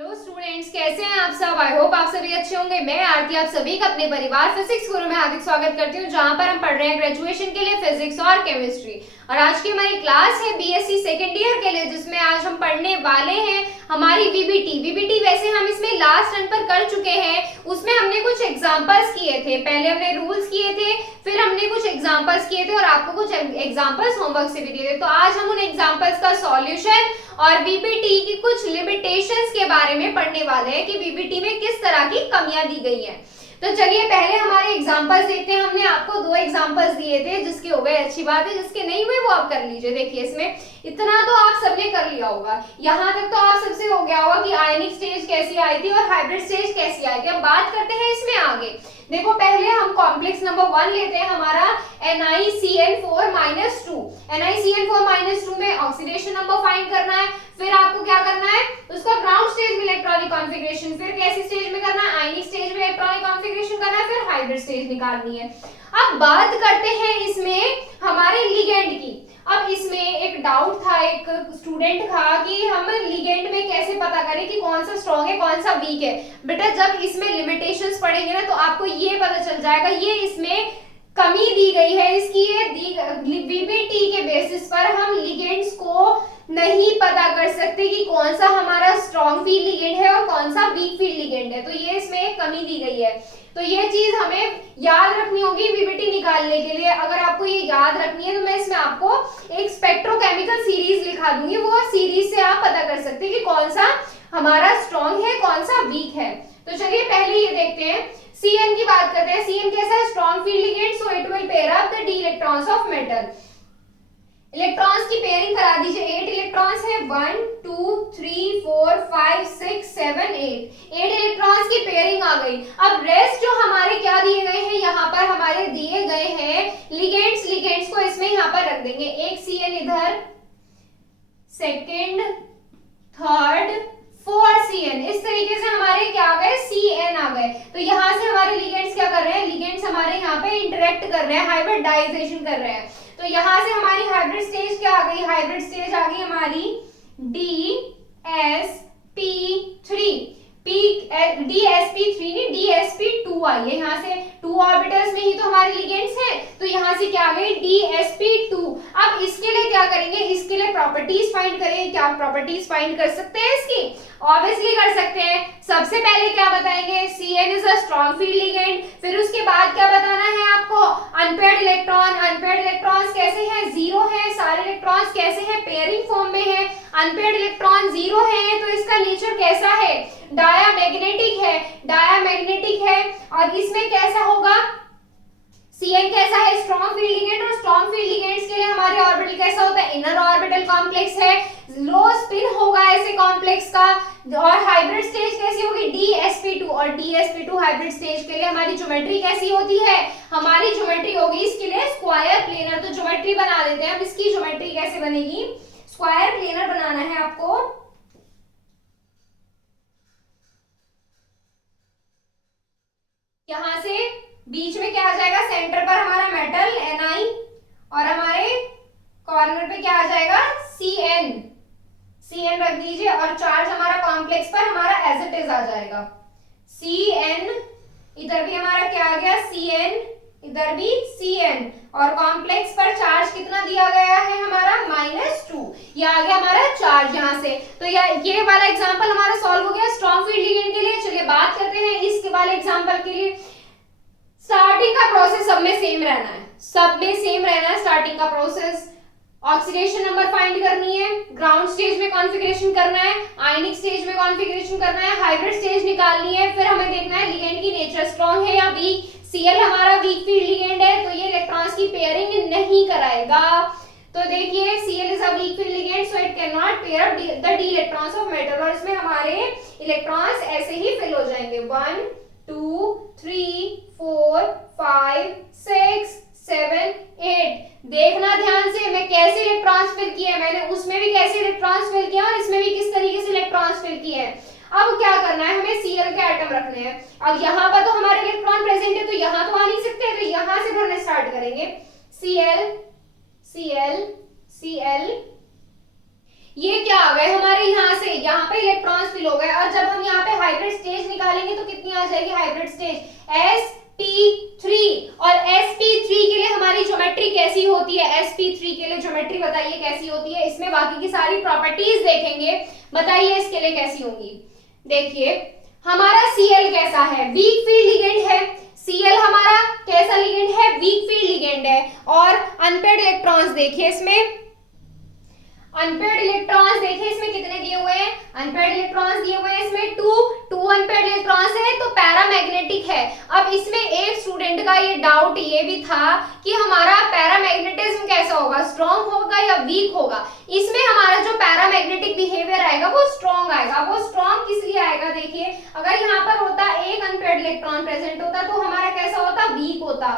Hello students, कैसे हैं आप सब। आई होप आप सभी अच्छे होंगे। मैं आरती आप सभी का अपने परिवार फिजिक्स गुरु में हार्दिक स्वागत करती हूँ, जहां पर हम पढ़ रहे हैं ग्रेजुएशन के लिए फिजिक्स और केमिस्ट्री। और आज की हमारी क्लास है बीएससी सेकेंड ईयर के लिए, जिसमें आज हम पढ़ने वाले हैं हमारी वीबीटी। वैसे हम इसमें लास्ट रन पर कर चुके हैं, उसमें हमने कुछ एग्जांपल्स किए थे। पहले हमने रूल्स किए थे, फिर हमने कुछ एग्जांपल्स किए थे और आपको कुछ एग्जांपल्स होमवर्क से भी दिए थे। तो आज हम उन एग्जांपल्स का सॉल्यूशन और वीबीटी की कुछ लिमिटेशंस के बारे में पढ़ने वाले हैं कि वीबीटी में किस तरह की कमियां दी गई हैं। तो चलिए पहले हमारे एग्जांपल्स देखते हैं। हमने आपको 2 एग्जांपल्स दिए थे, जिसके हो गए अच्छी बात है, जिसके नहीं हुए वो आप कर लीजिए। देखिए इसमें इतना तो आप सबने कर लिया होगा, यहाँ तक तो आप सबसे हो गया होगा कि आयनिक स्टेज कैसी आई थी और हाइब्रिड स्टेज कैसी आई थी। अब बात करते हैं इसमें आगे। देखो पहले हम कॉम्प्लेक्स नंबर 1 लेते हैं, हमारा NiCN4-2। NiCN4-2 में ऑक्सीडेशन नंबर फाइंड करना है। फिर आपको क्या करना है, उसका ग्राउंड स्टेज में इलेक्ट्रॉनिक कॉन्फ़िगरेशन, फिर कैसी स्टेज में करना है, आयनिक स्टेज में इलेक्ट्रॉनिक कॉन्फ़िगरेशन करना है, फिर हाइब्रिड स्टेज निकालनी है। अब बात करते हैं इसमें हमारे लिगेंड की। अब इसमें एक डाउट था, एक स्टूडेंट था कि हम लिगेंड में कैसे पता करें कि कौन सा स्ट्रॉन्ग है कौन सा वीक है। बेटा जब इसमें लिमिटेशंस पढ़ेंगे ना, तो आपको ये पता चल जाएगा ये इसमें कमी दी गई है इसकी। ये वीबीटी के बेसिस पर हम लिगेंड्स को नहीं पता कर सकते कि कौन सा हमारा स्ट्रॉन्ग फील्ड लिगेंड है और कौन सा वीक फील्ड लिगेंड है। तो ये इसमें एक कमी दी गई है, तो ये चीज हमें याद रखनी होगी वीबीटी निकालने के लिए। अगर आपको ये याद रखनी है तो मैं इसमें आपको एक स्पेक्ट्रोकेमिकल सीरीज लिखा दूंगी, वो सीरीज से आप पता कर सकते हैं कि कौन सा हमारा स्ट्रॉन्ग है कौन सा वीक है। तो चलिए पहले ये देखते हैं, Cn की बात करते हैं। Cn कैसा है, strong field ligand, so it will pair up the d electrons of metal. Electrons की पेयरिंग करा दीजिए। 8 इलेक्ट्रॉन्स है, 1 2 3 4 5 6 7 8 इलेक्ट्रॉन्स की पेयरिंग आ गई। अब रेस्ट जो हमारे क्या दिए गए हैं, यहाँ पर हमारे दिए गए हैं लिगेंड्स को इसमें यहाँ पर रख देंगे। एक Cn इधर, सेकेंड, थर्ड, 4 Cn, इस तरीके से हमारे क्या आ गए, Cn आ गए। तो यहाँ से हमारे लिगेंड्स क्या कर रहे हैं, लिगेंड्स हमारे यहाँ पे इंटरेक्ट कर रहे हैं, हाइब्रिडाइजेशन कर रहे हैं। तो यहाँ से हमारी हाइब्रिड स्टेज क्या आ गई, हाइब्रिड स्टेज आ गई हमारी DsP3 नहीं DsP2 आई है। यहाँ से 2 ऑर्बिटल्स में ही तो हमारे लिगेंड्स हैं, तो यहाँ से क्या आ गई DsP2। अब इसके लिए क्या करेंगे, इसके लिए प्रॉपर्टीज फाइंड करेंगे। क्या प्रॉपर्टीज फाइंड कर सकते हैं इसकी, ऑब्वियसली कर सकते हैं। सबसे पहले क्या बताएंगे, Cn is a strong field ligand. फिर उसके बाद क्या बताना है आपको, अनपेयर्ड इलेक्ट्रॉन। अनपेयर्ड इलेक्ट्रॉन्स कैसे हैं, 0 है। सारे इलेक्ट्रॉन्स कैसे हैं, पेयरिंग फॉर्म में है। अनपेयर्ड इलेक्ट्रॉन 0 है, तो इसका नेचर कैसा है, डायामैग्नेटिक है। और इसमें कैसा होगा, Cn कैसा है, स्ट्रॉन्ग फील्ड लिगेंड। और स्ट्रॉन्ग फील्ड लिगेंड्स के लिए हमारे ऑर्बिटल कैसा होता है, इनर ऑर्बिटल कॉम्प्लेक्स है, लो स्पिन होगा ऐसे कॉम्प्लेक्स का। और हाइब्रिड स्टेज कैसी होगी, DsP2। और DsP2 हाइब्रिड स्टेज के लिए हमारी ज्योमेट्री कैसी होती है, हमारी ज्योमेट्री होगी इसके लिए स्क्वायर प्लेनर। तो ज्योमेट्री बना देते हैं। अब इसकी ज्योमेट्री कैसे बनेगी, स्क्वायर प्लेनर बनाना है आपको। यहां से बीच में क्या आ जाएगा, सेंटर पर हमारा मेटल Ni और हमारे कॉर्नर पे क्या आ जाएगा, Cn रख दीजिए। और चार्ज हमारा कॉम्प्लेक्स पर हमारा एज इट इज आ जाएगा Cn। इधर भी हमारा क्या आ गया, Cn, इधर भी Cn। और कॉम्प्लेक्स पर चार्ज कितना दिया गया है हमारा, -2। ये आ गया हमारा चार्ज यहाँ से। तो ये वाला एग्जांपल हमारा सॉल्व हो गया स्ट्रॉन्ग फील्ड लिगेंड के लिए। चलिए बात करते हैं इसके वाले एग्जांपल के लिए। स्टार्टिंग का प्रोसेस सब में सेम रहना है, स्टार्टिंग का प्रोसेस। ऑक्सीडेशन नंबर फाइंड करनी है, ग्राउंड स्टेज में कॉन्फ़िगरेशन करना है, आयनिक स्टेज में कॉन्फ़िगरेशन करना है, हाइब्रिड स्टेज निकालनी है। फिर हमें देखना है लिगेंड की नेचर, स्ट्रॉन्ग है या वीक। Cl हमारा वीक फील्ड लिगेंड है, तो ये इलेक्ट्रॉन्स की पेयरिंग नहीं कराएगा। तो देखिए Cl is a weak field ligand, so it can not pair up the d electrons of metal. और इसमें हमारे इलेक्ट्रॉन्स ऐसे ही फिल हो जाएंगे, 1 2 3 4 5 6 7 8। देखना ध्यान से, मैं कैसे इलेक्ट्रॉन्स फिल किए, मैंने उसमें भी कैसे इलेक्ट्रॉन्स फिल किया और इसमें भी किस तरीके से इलेक्ट्रॉन्स फिल किए हैं। अब क्या करना है, हमें Cl के एटम रखने हैं। अब यहाँ पर तो हमारे इलेक्ट्रॉन प्रेजेंट है, तो यहाँ तो आ नहीं सकते, तो यहाँ से भरने स्टार्ट करेंगे। Cl Cl Cl, ये क्या आ गए हमारे यहाँ से, यहाँ पे इलेक्ट्रॉन्स हाइड्रोफिल हो गए। और जब हम यहाँ पे हाइब्रिड स्टेज निकालेंगे तो कितनी आ जाएगी हाइब्रिड स्टेज, sp3। और sp3 के लिए हमारी ज्योमेट्री कैसी होती है, sp3 के लिए ज्योमेट्री बताइए कैसी होती है, इसमें बाकी की सारी प्रॉपर्टीज देखेंगे, बताइए इसके लिए कैसी होंगी। देखिए हमारा Cl कैसा है, वीक फील्ड लिगेंड है, Cl हमारा कैसा लिगेंड है, वीक फील्ड लिगेंड है। और अनपेयर्ड इलेक्ट्रॉन्स देखिए, इसमें अनपेयर्ड इलेक्ट्रॉन्स देखिए इसमें कितने दिए हुए हैं, अनपेयर्ड इलेक्ट्रॉन्स दिए हुए हैं इसमें टू अनपेयर्ड इलेक्ट्रॉन्स है तो पैरामैग्नेटिक है। अब इसमें एक स्टूडेंट का ये डाउट ये भी था कि हमारा पैरामैग्नेटिज्म कैसा होगा, स्ट्रॉन्ग होगा या वीक होगा। इसमें हमारा जो पैरामैग्नेटिक बिहेवियर आएगा वो स्ट्रॉन्ग आएगा। वो स्ट्रॉन्ग किस लिए आएगा, देखिए अगर यहाँ पर होता एक अनपेयर्ड इलेक्ट्रॉन प्रेजेंट होता तो हमारा कैसा होता, वीक होता।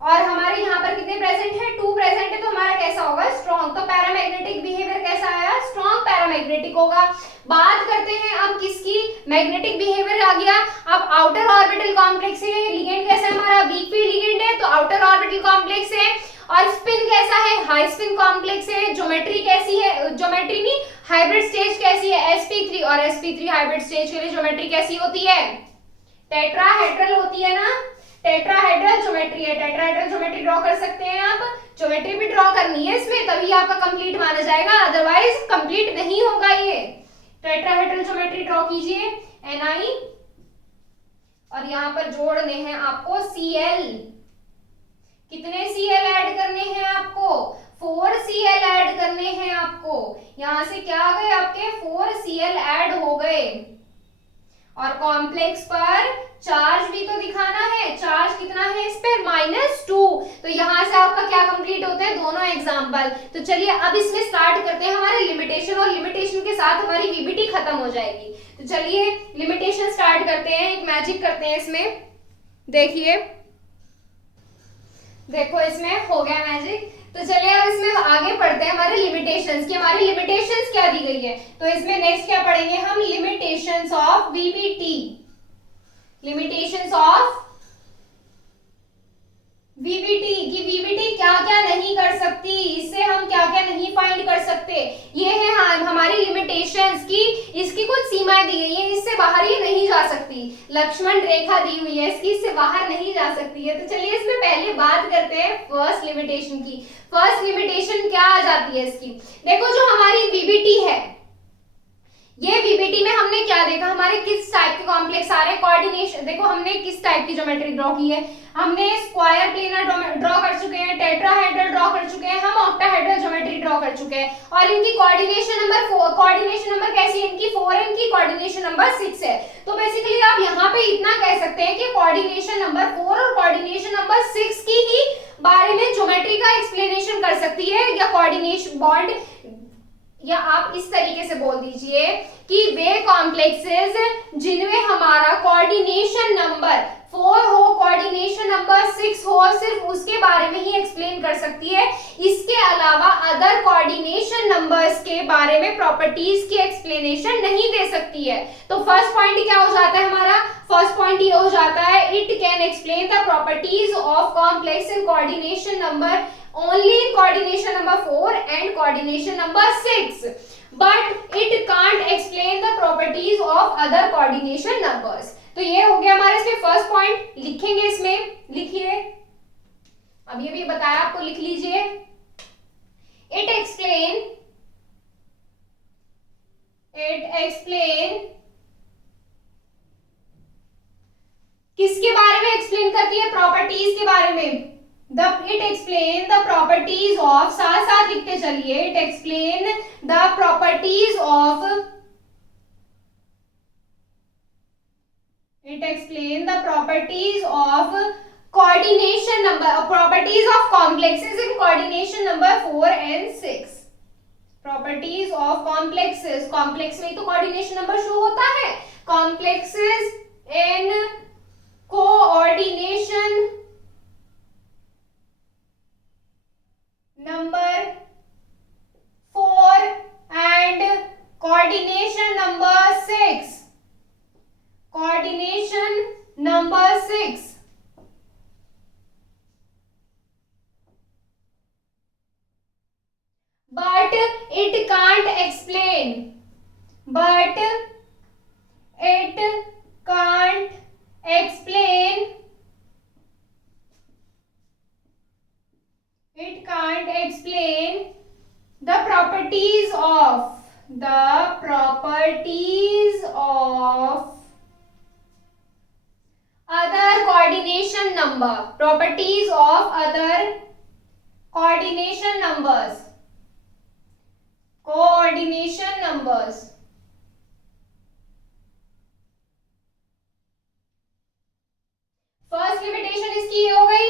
और हमारे यहाँ पर कितने प्रेजेंट है, 2 प्रेजेंट है तो हमारा कैसा होगा, स्ट्रॉन्ग। तो पैरामैग्नेटिक बिहेवियर कैसा आया, स्ट्रॉन्ग पैरामैग्नेटिक होगा। बात करते हैं अब किसकी, मैग्नेटिक बिहेवियर आ गया। अब आउटर ऑर्बिटल कॉम्प्लेक्स है, लिगेंड कैसा है हमारा, वीक फील्ड लिगेंड है तो आउटर ऑर्बिटल कॉम्प्लेक्स है। और स्पिन कैसा है, हाई स्पिन कॉम्प्लेक्स है। ज्योमेट्री कैसी है, ज्योमेट्री नहीं हाइब्रिड स्टेज कैसी है, sp3। और sp3 हाइब्रिड स्टेज के लिए ज्योमेट्री कैसी होती है, टेट्राहेड्रल होती है ना, टेट्राहेड्रल ज्योमेट्री है। टेट्राहेड्रल ज्योमेट्री ड्रॉ कर सकते हैं आप, ज्योमेट्री भी ड्रॉ करनी है इसमें तभी आपका कंप्लीट माना जाएगा, अदरवाइज कंप्लीट नहीं होगा ये। टेट्राहेड्रल ज्योमेट्री ड्रॉ कीजिए, Ni और यहाँ पर जोड़ने हैं आपको Cl। कितने Cl ऐड करने हैं आपको, 4 Cl ऐड करने हैं आपको। यहाँ से क्या आ गए आपके 4 Cl ऐड हो गए। और कॉम्प्लेक्स पर चार्ज भी तो दिखाना है, चार्ज कितना है इस पर, -2। तो यहां से आपका क्या कंप्लीट होते हैं दोनों एग्जांपल। तो चलिए अब इसमें स्टार्ट करते हैं हमारे लिमिटेशन, और लिमिटेशन के साथ हमारी वीबीटी खत्म हो जाएगी। तो चलिए लिमिटेशन स्टार्ट करते हैं, एक मैजिक करते हैं इसमें। देखिए देखो इसमें हो गया मैजिक। तो चलिए अब इसमें आगे पढ़ते हैं हमारे लिमिटेशंस की, हमारी लिमिटेशंस क्या दी गई है। तो इसमें नेक्स्ट क्या पढ़ेंगे हम, limitations of VBT. Limitations of VBT की वीबीटी क्या क्या नहीं कर सकती, इससे हम क्या क्या नहीं फाइंड कर सकते, ये है हमारी लिमिटेशंस की। इसकी कुछ सीमाएं दी गई है, इससे बाहर ये नहीं जा सकती। लक्ष्मण रेखा दी हुई है इसकी, इससे बाहर नहीं जा सकती है। तो चलिए इसमें पहले बात करते हैं फर्स्ट लिमिटेशन की। फर्स्ट लिमिटेशन क्या आ जाती है इसकी, देखो जो हमारी वीबीटी है, ये वीबीटी में हमने क्या देखा, हमारे किस टाइप के कॉम्प्लेक्स आ रहे हैं, कोऑर्डिनेशन। देखो हमने किस टाइप की ज्योमेट्री ड्रॉ की है, हमने स्क्वायर प्लेनर ड्रॉ कर चुके हैं, टेट्राहेड्रल ड्रॉ कर चुके हैं, हम ऑक्टाहेड्रल ज्योमेट्री ड्रॉ कर चुके हैं। और इनकी कोऑर्डिनेशन नंबर 4, कोऑर्डिनेशन नंबर कैसी है इनकी 4 है, इनकी कोऑर्डिनेशन नंबर 6 है। तो बेसिकली आप यहाँ पे इतना कह सकते हैं कि कोऑर्डिनेशन नंबर 4 और कोऑर्डिनेशन नंबर 6 की ही बारे में ज्योमेट्री का एक्सप्लेनेशन कर सकती है, या कोऑर्डिनेशन बॉन्ड, या आप इस तरीके से बोल दीजिए कि वे कॉम्प्लेक्सेस जिनमें हमारा कोऑर्डिनेशन नंबर 4 हो, कोऑर्डिनेशन नंबर 6 हो, सिर्फ उसके बारे में ही एक्सप्लेन कर सकती है। इसके अलावा अदर कोऑर्डिनेशन नंबर्स के बारे में प्रॉपर्टीज की एक्सप्लेनेशन नहीं दे सकती है। तो फर्स्ट पॉइंट क्या हो जाता है हमारा, फर्स्ट पॉइंट ये हो जाता है, it can explain the properties of complex in coordination number only in coordination number 4 and coordination number 6, but it can't explain the properties of other coordination numbers। तो ये हो गया हमारे इसमें फर्स्ट पॉइंट, लिखेंगे इसमें, लिखिए, अब ये भी बताया आपको, लिख लीजिए। it explain किसके बारे में एक्सप्लेन करती है, प्रॉपर्टीज के बारे में। It explain the properties of, साथ साथ लिखते चलिए, it explain the properties of, it explain the properties of coordination number, properties of complexes in coordination number 4 and 6। properties of complexes, complex में तो coordination number शो होता है, complexes in coordination number 4 and coordination number 6, coordination number 6। but it can't explain, but properties of other coordination number, properties of other coordination numbers, coordination numbers. First limitation इसकी ये हो गई।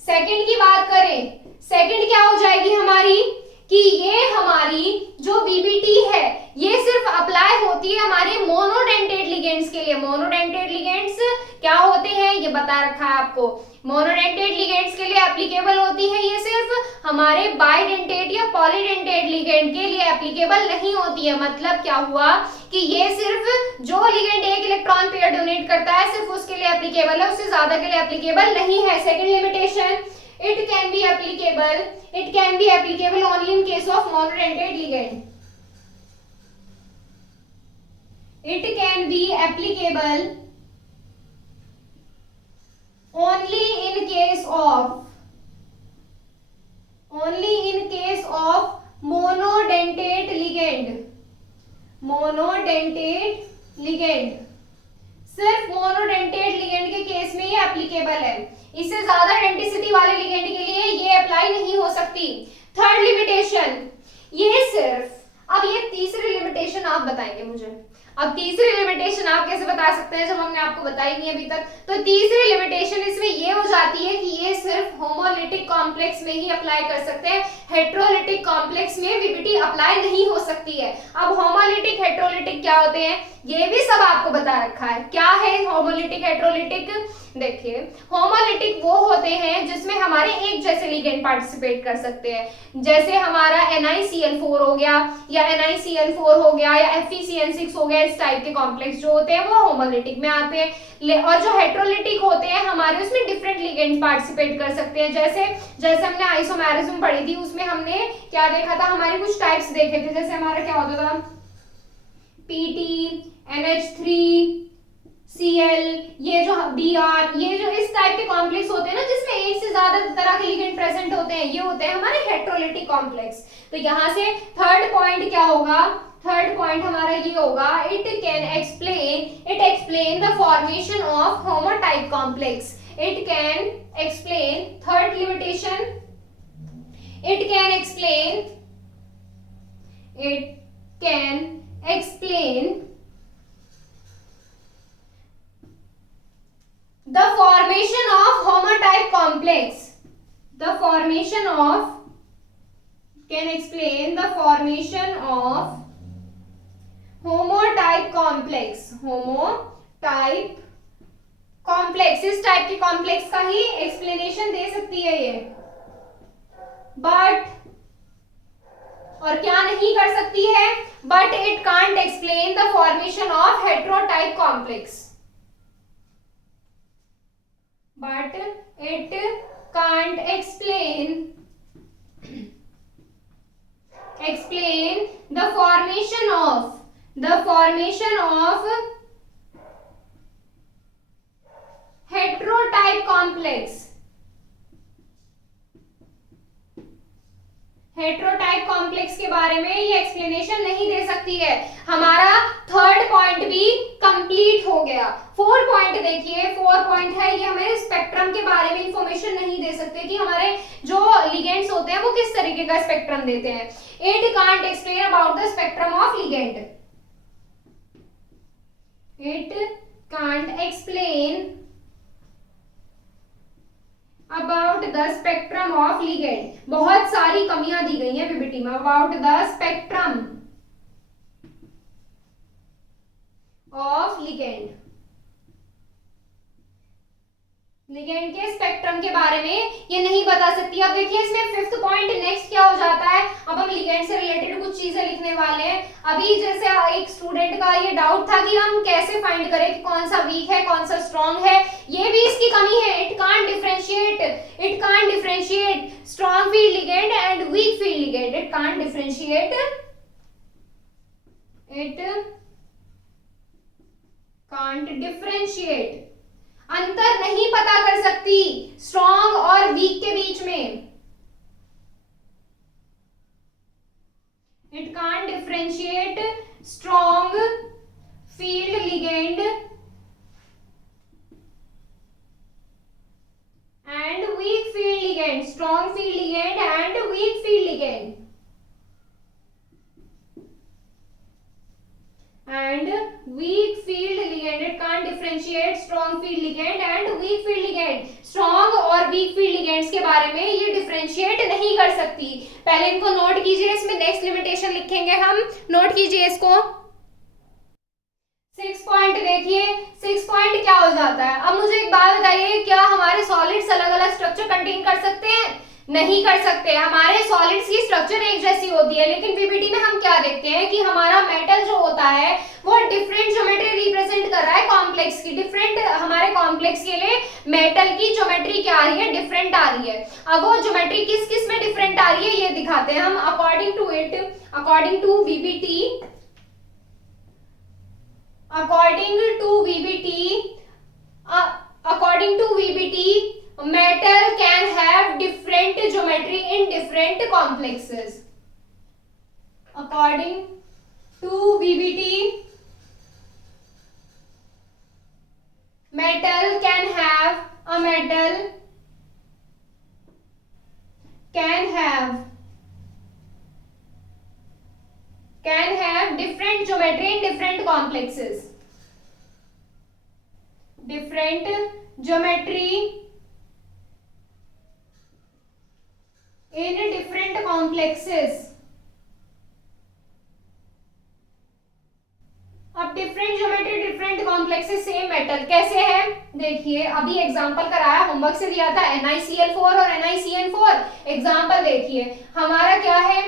Second की बात करें, second क्या हो जाएगी हमारी कि ये हमारी जो बीबीटी है ये सिर्फ अप्लाई होती है हमारे मोनोडेंटेट लिगेंड्स के लिए। मोनोडेंटेट लिगेंड्स क्या होते हैं ये बता रखा है आपको। मोनोडेंटेट लिगेंड्स के लिए एप्लीकेबल होती है, ये सिर्फ हमारे बाइडेंटेट या पॉलीडेंटेट लिगेंड के लिए एप्लीकेबल नहीं होती है। मतलब क्या हुआ कि ये सिर्फ जो लिगेंड एक इलेक्ट्रॉन पेयर डोनेट करता है सिर्फ उसके लिए एप्लीकेबल है, उससे ज्यादा के लिए एप्लीकेबल नहीं है। Second limitation, it can be applicable only in case of monodentate ligand. It can be applicable only in case of monodentate ligand. Monodentate ligand, सिर्फ मोनोडेंटेट लिगेंड के केस में ये एप्लीकेबल है। इससे ज्यादा डेंटिसिटी वाले लिगेंड के लिए ये अप्लाई नहीं हो सकती। थर्ड लिमिटेशन, ये सिर्फ, अब ये तीसरी लिमिटेशन आप बताएंगे मुझे। अब तीसरी लिमिटेशन आप कैसे बता सकते हैं जब हमने आपको बताई नहीं अभी तक। तो तीसरी लिमिटेशन इसमें ये हो जाती है कि ये सिर्फ होमोलिटिक कॉम्प्लेक्स में ही अप्लाई कर सकते हैं, हेट्रोलिटिक कॉम्प्लेक्स में बीबीटी अप्लाई नहीं हो सकती है। अब होमोलिटिक हेट्रोलिटिक क्या होते हैं ये भी सब आपको बता रखा है। क्या है होमोलिटिक हेट्रोलिटिक? देखिए, होमोलिटिक वो होते हैं जिसमें हमारे एक जैसे लिगेंड पार्टिसिपेट कर सकते हैं, जैसे हमारा NiCl4 हो गया या NiCl4 हो गया या FeCN6 हो गया। इस टाइप के कॉम्प्लेक्स जो होते हैं वो होमोलिटिक में आते हैं। और जो हेट्रोलिटिक होते हैं हमारे उसमें डिफरेंट लिगेंड पार्टिसिपेट कर सकते हैं। जैसे हमने आइसोमेरिज्म पढ़ी थी उसमें हमने क्या देखा था, हमारे कुछ टाइप्स देखे थे। जैसे हमारा क्या होता था PT, NH3Cl, ये जो Br, ये जो इस टाइप के कॉम्प्लेक्स होते हैं ना जिसमें एक से ज्यादा तरह के लिगेंड प्रेजेंट होते हैं, ये होते हैं हमारे हेट्रोलिटिक कॉम्प्लेक्स। तो यहाँ से थर्ड पॉइंट क्या होगा, थर्ड पॉइंट हमारा ये होगा, it explain the formation of homotype complex. It can explain, third limitation, it can explain the formation of homotype complex. The formation of, can explain the formation of homotype complex. homotype complex, इस type के complex का ही explanation दे सकती है ये, but और क्या नहीं कर सकती है, but it can't explain the formation of heterotype complex. But it can't explain the formation of heterotype complex. Heterotype complex के बारे में ये एक्सप्लेनेशन नहीं दे सकती है। हमारा थर्ड पॉइंट भी कंप्लीट हो गया। फोर्थ पॉइंट देखिए, फोर्थ पॉइंट है ये हमें स्पेक्ट्रम के बारे में इंफॉर्मेशन नहीं दे सकते कि हमारे जो लिगेंड्स होते हैं वो किस तरीके का स्पेक्ट्रम देते हैं। It can't explain about the spectrum of ligand. It can't explain about the spectrum of ligand. बहुत सारी कमियां दी गई हैं बीबीटी में। About the spectrum of ligand, ligand के स्पेक्ट्रम के बारे में ये नहीं बता सकती। अब देखिए इसमें फिफ्थ पॉइंट नेक्स्ट क्या हो जाता है। अब हम लिगेंड से रिलेटेड कुछ चीजें लिखने वाले हैं। अभी जैसे एक स्टूडेंट का ये डाउट था कि हम कैसे फाइंड करें कि कौन सा वीक है कौन सा स्ट्रॉन्ग है, ये भी इसकी कमी है। It can't differentiate strong field ligand and weak field ligand. It can't differentiate, अंतर नहीं पता कर सकती स्ट्रॉन्ग और वीक के बीच में। It can't differentiate strong field ligand and weak field ligand, strong field ligand and weak field ligand, and weak field ligand. It can't differentiate strong field ligand and weak field ligand. strong और weak field ligands के बारे में ये differentiate नहीं कर सकती. पहले इनको नोट कीजिए, इसमें नेक्स्ट लिमिटेशन लिखेंगे हम, नोट कीजिए इसको. 6 पॉइंट देखिए, 6 पॉइंट क्या हो जाता है. अब मुझे एक बात बताइए, क्या हमारे सॉलिड्स अलग अलग स्ट्रक्चर कंटेन कर सकते हैं? नहीं कर सकते. हमारे सॉलिड्स की स्ट्रक्चर एक जैसी होती है, लेकिन पीपीटी में हम क्या देखते हैं कि हमारा मेटल जो होता है वो डिफरेंट ज्योमेट्री रिप्रेजेंट कर रहा है कॉम्प्लेक्स की. डिफरेंट हमारे कॉम्प्लेक्स के लिए मेटल की ज्योमेट्री क्या आ रही है? डिफरेंट आ रही है. अब वो ज्योमेट्री किस किस में डिफरेंट आ रही है ये दिखाते हैं हम. According to VBT, according to VBT, metal can have different geometry in different complexes. According to VBT, metal can have different geometry in different complexes. Different geometry in different complexes. अब different geometry different complexes same metal कैसे है? देखिए, अभी example कराया, homework से दिया था NiCl4 और NiCN4. एग्जांपल देखिए, हमारा क्या है?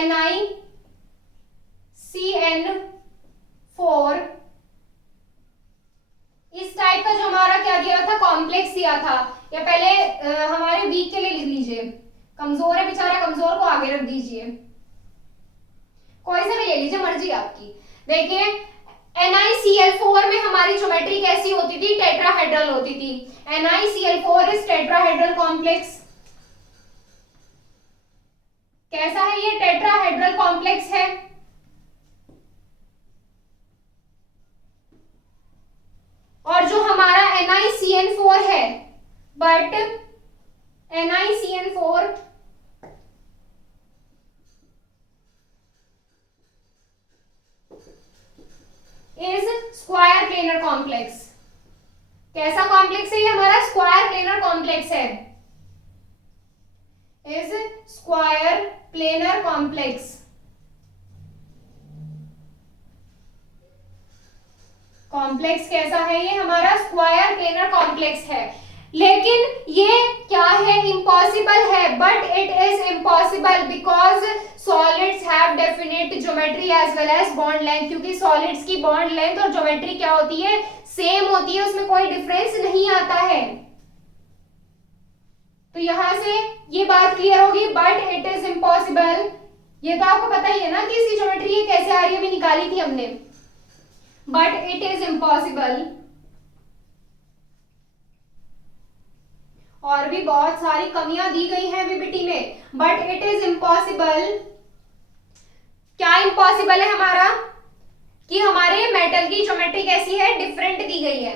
NiCN4. इस टाइप का जो हमारा क्या दिया था? कॉम्प्लेक्स दिया था. या पहले हमारे वीक के लिए लिख लीजिए, कमजोर है बेचारा, कमजोर को आगे रख दीजिए, कोई से भी ले लीजिए, मर्जी आपकी. देखिए, NiCl4 में हमारी ज्योमेट्री कैसी होती थी? टेट्राहेड्रल होती थी. NiCl4 is tetrahedral complex. कैसा है ये? टेट्राहेड्रल कॉम्प्लेक्स है. और जो हमारा NiCN4 है, but NiCN4 is square planar complex. कैसा कॉम्प्लेक्स है ये? हमारा स्क्वायर प्लेनर कॉम्प्लेक्स है. Is square planar complex. Complex कैसा है ये? हमारा स्क्वायर प्लेनर कॉम्प्लेक्स है. लेकिन ये क्या है? इम्पॉसिबल है. But it is impossible because solids have definite geometry as well as bond length. क्योंकि सॉलिड्स की बॉन्ड लेंथ और ज्योमेट्री क्या होती है? सेम होती है, उसमें कोई डिफरेंस नहीं आता है. तो यहां से ये बात क्लियर होगी. बट इट इज इम्पॉसिबल, ये तो आपको पता ही है ना कि इसकी ज्योमेट्री ये कैसे आ रही है, अभी निकाली थी हमने. But it is impossible. और भी बहुत सारी कमियां दी गई हैं VBT में. But it is impossible. क्या इम्पॉसिबल है हमारा? कि हमारे मेटल की ज्योमेट्री कैसी है? डिफरेंट दी गई है.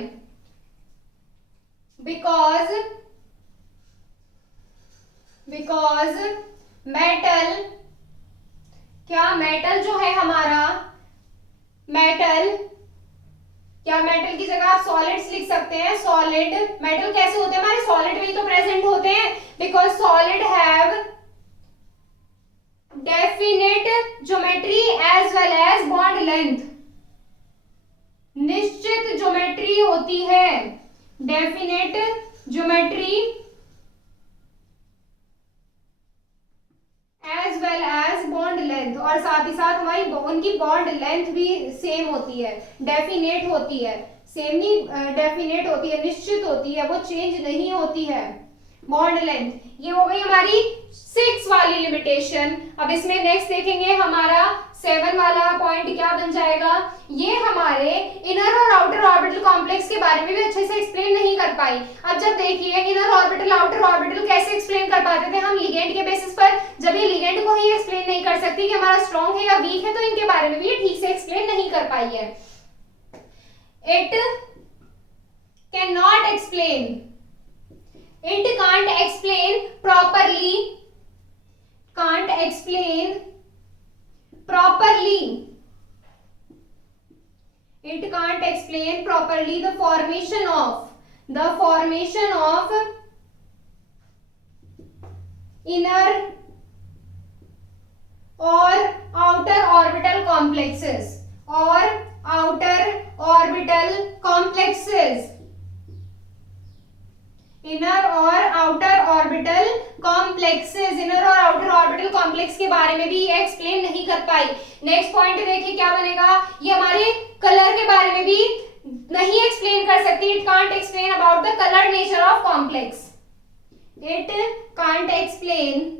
बिकॉज मेटल, क्या मेटल जो है हमारा, मेटल, क्या मेटल की जगह आप सॉलिड्स लिख सकते हैं? सॉलिड मेटल कैसे होते हैं हमारे? सॉलिड में तो प्रेजेंट होते हैं. Because solid have definite geometry as well as bond length. निश्चित ज्योमेट्री होती है. Definite geometry as well as bond length. और साथ ही साथ हमारी उनकी बॉन्ड लेंथ भी सेम होती है, डेफिनेट होती है. सेम नहीं, डेफिनेट होती है, निश्चित होती है, वो चेंज नहीं होती है. बॉन्ड लेंथ ये हो गई हमारी 6 वाली लिमिटेशन. अब इसमें नेक्स्ट देखेंगे हमारा 7 वाला पॉइंट क्या बन जाएगा. ये हमारे इनर और आउटर ऑर्बिटल कॉम्प्लेक्स कॉम्प्लेक्स के बारे में भी अच्छे से एक्सप्लेन नहीं कर पाई। अब जब देखिए इनर ऑर्बिटल आउटर ऑर्बिटल कैसे एक्सप्लेन कर पाते थे हम लिगेंड के बेसिस पर, जब ये लिगेंड को ही एक्सप्लेन नहीं कर सकती कि हमारा स्ट्रॉन्ग है या वीक है, तो इनके बारे में भी ये ठीक से एक्सप्लेन नहीं कर पाई है। It can not explain, it can't explain properly, can't explain properly, it can't explain properly the formation of inner or outer orbital complexes or outer orbital complexes, inner और आउटर ऑर्बिटल कॉम्प्लेक्सेस, इनर और outer orbital complex के बारे में भी ये explain नहीं कर पाई। Next point देखिए क्या बनेगा, ये हमारे कलर के बारे में भी नहीं एक्सप्लेन कर सकती। It can't explain about the colour nature of complex, it can't explain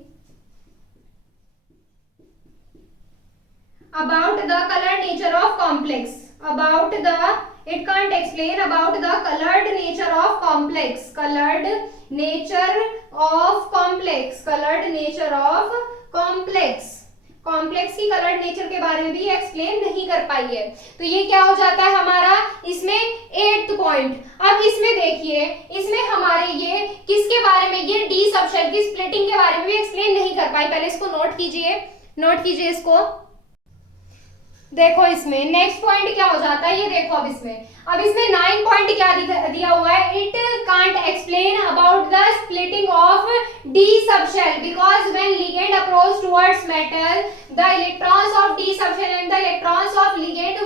about the colored nature of complex, it can't explain about the colored nature of complex, colored nature of complex, complex की coloured nature के बारे में भी explain नहीं कर पाई है। तो ये क्या हो जाता है हमारा इसमें 8th पॉइंट। अब इसमें देखिए, इसमें हमारे ये किसके बारे में, ये डी सबशेल की स्प्लिटिंग के बारे में भी एक्सप्लेन नहीं कर पाई। पहले इसको नोट कीजिए इसको। देखो इसमें नेक्स्ट पॉइंट क्या हो जाता है, ये देखो अब इसमें 9 पॉइंट क्या दिया हुआ है, it can't explain about the splitting of D subshell because when ligand approach towards metal the electrons of D subshell and the electrons of ligand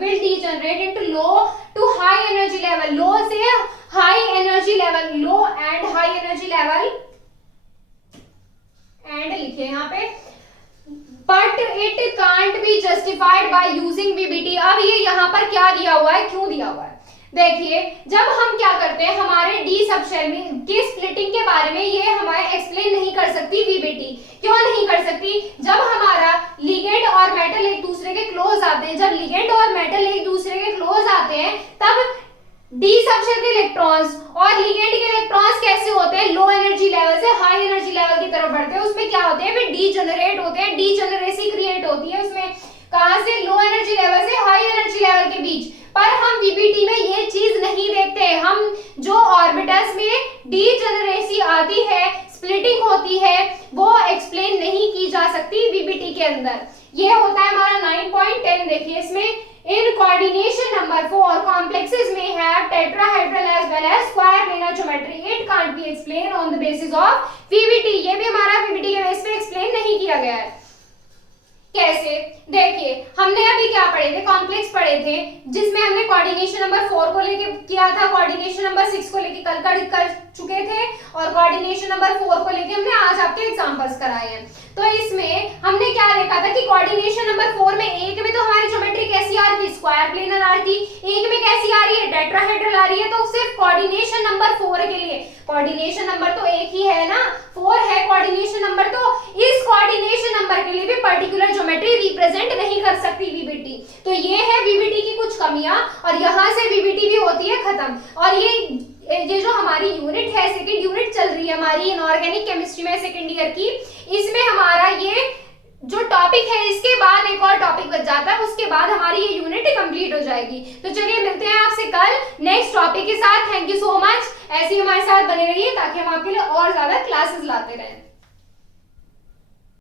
will degenerate into low to high energy level, low से high energy level, low and high energy level, and लिखिए यहाँ पे but it can't be justified by using VBT. अब ये यहाँ पर क्या दिया हुआ है, क्यों दिया हुआ है, देखिए जब हम क्या करते हैं हमारे डी सबशेल में की स्प्लिटिंग के बारे में ये हमारे एक्सप्लेन नहीं कर सकती वीबीटी। क्यों नहीं कर सकती, जब हमारा लिगेंड और मेटल एक दूसरे के क्लोज आते हैं, जब लिगेंड और मेटल एक दूसरे के क्लोज आते हैं तब डी सबशेल के इलेक्ट्रॉन्स और लिगेंड के इलेक्ट्रॉन्स कैसे होते हैं, लो एनर्जी लेवल से हाई एनर्जी लेवल की तरफ बढ़ते हैं। उसमें क्या होते हैं, वे डीजनरेट होते हैं, डीजनरेसी क्रिएट होती है उसमें, कहां से, लो एनर्जी लेवल से हाई एनर्जी लेवल के बीच। पर हम वीबीटी में ये चीज नहीं देखते। हम जो ऑर्बिटल्स में डीजनरेसी आती है, स्प्लिटिंग होती है, वो एक्सप्लेन नहीं की जा सकती वीबीटी के अंदर। ये होता है हमारा 9.10। देखिए इसमें in coordination number 4 complexes may have tetrahedral as well as square planar geometry, it can't be explained on the basis of VBT। ये भी हमारा VBT के बेस पे एक्सप्लेन नहीं किया गया है। कैसे, देखिए हमने अभी क्या पढ़े थे, कॉम्प्लेक्स पढ़े थे जिसमें हमने कोऑर्डिनेशन नंबर 4 को लेके किया था, कोऑर्डिनेशन नंबर 6 को लेके कल कर चुके थे और कोऑर्डिनेशन नंबर 4 को लेके हमने आज आपके एग्जांपल्स कराए हैं। तो इसमें हमने क्या देखा था कि कोऑर्डिनेशन नंबर 4 में एक में तो हमारी ज्योमेट्री कैसी आ रही थी, स्क्वायर प्लेनर आ रही थी, एक में कैसी आ रही है, टेट्राहेड्रल आ रही है। तो सिर्फ कोऑर्डिनेशन नंबर 4 के लिए, कोऑर्डिनेशन नंबर तो एक ही है ना, 4 है कोऑर्डिनेशन नंबर, तो इस कोऑर्डिनेशन नंबर के लिए भी पर्टिकुलर ज्योमेट्री रिप्रेजेंट नहीं कर सकती वीबीटी। तो ये है वीबीटी की कुछ कमियां और यहाँ से वीबीटी भी होती है खत्म। और ये जो हमारी यूनिट है, सेकंड यूनिट चल रही है हमारी इनऑर्गेनिक केमिस्ट्री में सेकंड ईयर की, इसमें हमारा ये जो टॉपिक है इसके बाद एक और टॉपिक बच जाता है, उसके बाद हमारी ये यूनिट कंप्लीट हो जाएगी। तो चलिए मिलते हैं आपसे कल नेक्स्ट टॉपिक के साथ। थैंक यू सो मच, ऐसे ही हमारे साथ बने रहिए ताकि हम आपके लिए और ज्यादा क्लासेस लाते रहें।